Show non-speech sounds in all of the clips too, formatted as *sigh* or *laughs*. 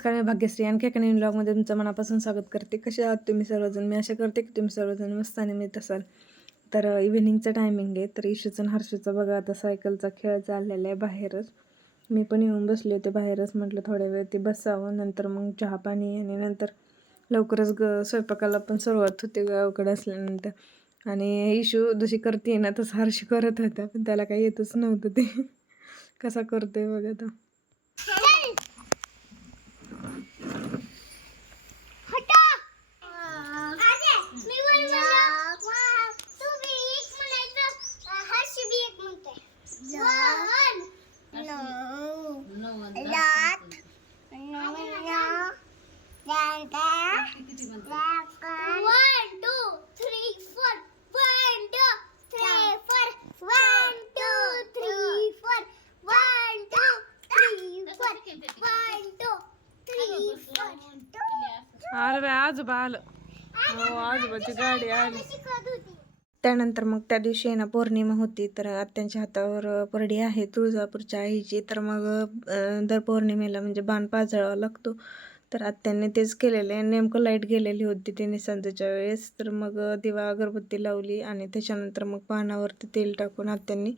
नमस्कार मी भाग्यश्री. आणखी एका नवीन ब्लॉगमध्ये तुमचं मनापासून स्वागत करते. कसे आहात तुम्ही सर्वजण? मी आशा करते की तुम्ही सर्वजण मस्त आणि मिळत असाल. तर इव्हिनिंगचं टायमिंग आहे. तर इशूचं आणि हर्षूचं बघा आता सायकलचा खेळ चाललेला आहे बाहेरच. मी पण येऊन बसले होते बाहेरच. म्हटलं थोड्या वेळ ते बसावं. नंतर मग चहा पाणी आणि नंतर लवकरच ग स्वयंपाकाला पण सुरुवात होते गावाकडे असल्यानंतर. आणि इशू जशी करते ना तसं हर्षी करत होता. पण त्याला काही येतच नव्हतं ते. *laughs* कसा करते बघा आता. अरे बाय आजोबा आलं हो आजोबाची म्हणजे गाडी आली. त्यानंतर मग त्या दिवशी आहे ना पौर्णिमा होती तर आत्यांच्या हातावर परडी आहे तुळजापूरच्या आईची. तर मग दर पौर्णिमेला म्हणजे बाण पाजळावा लागतो. तर आत्यांनी तेच केलेलं आहे. नेमकं लाइट गेलेली होती तिने संध्याच्या वेळेस. तर मग दिवा अगरबत्ती लावली आणि त्याच्यानंतर मग पानावरती तेल टाकून आत्यांनी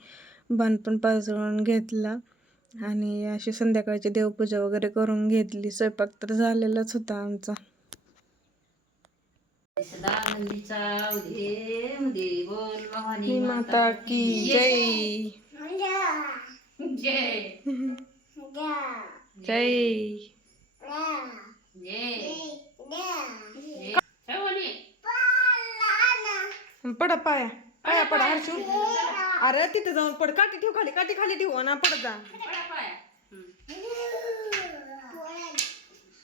बाण पण पाजळून घेतला. आणि अशी संध्याकाळची देवपूजा वगैरे करून घेतली. स्वयंपाक तर झालेलाच होता आमचा. सदानंदीचा बोल भवानी ही माता की जय। जय। जय। पडा पाया। पाया पडा हर्षू. अरे तिथं जाऊन पड. काठी ठेव खाली काठी खाली ठेवू. ना पड जा.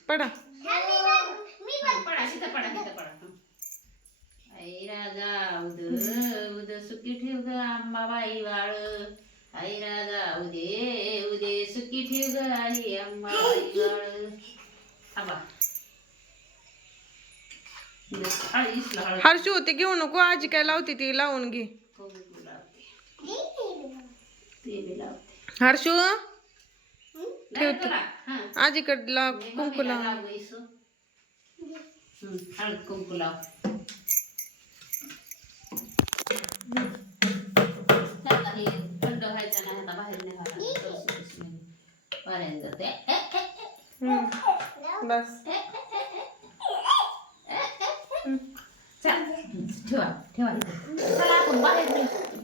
पडा. राजा उद उद सुखी ठेव ग अंबाबाई बाळ आई राजा उदे उदे सुखी ठेव ग आई अंबाबाई हर्षू होते घेऊ नको आजी काय लावते ती लावून घे. लावते. हर्षू? नाही करा. आजीकडे लाव कुंकू लाव. लावू इसू. हं, हळद कुंकू लाव. पर्यंत जाते. बस ठेवा ठेवा इथं. चला आपण बाहेर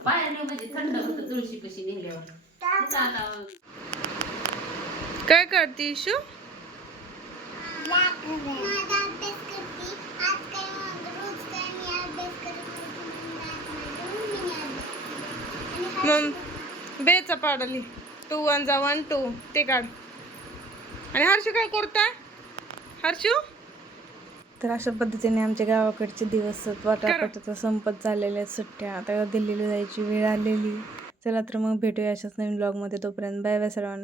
बाहेर निघू म्हणजे थंड होतं तुळशी कशी नेल्यावर काय करते इशू माझा अभ्यास करते आज काय मग रोज काय मी अभ्यास करत मग बेचा पाडली टू वन जा वन टू ते काढ. आणि हर्षू काय करताय? हर्षू? तर अशा पद्धतीने आमच्या गावाकडचे दिवस वाटापटाचा संपत झालेल्या सुट्ट्या. आता दिल्लीला जायची वेळ आलेली. चला तर मग भेटूया अशाच नवीन ब्लॉगमध्ये तोपर्यंत बाय बाय सर्वांना.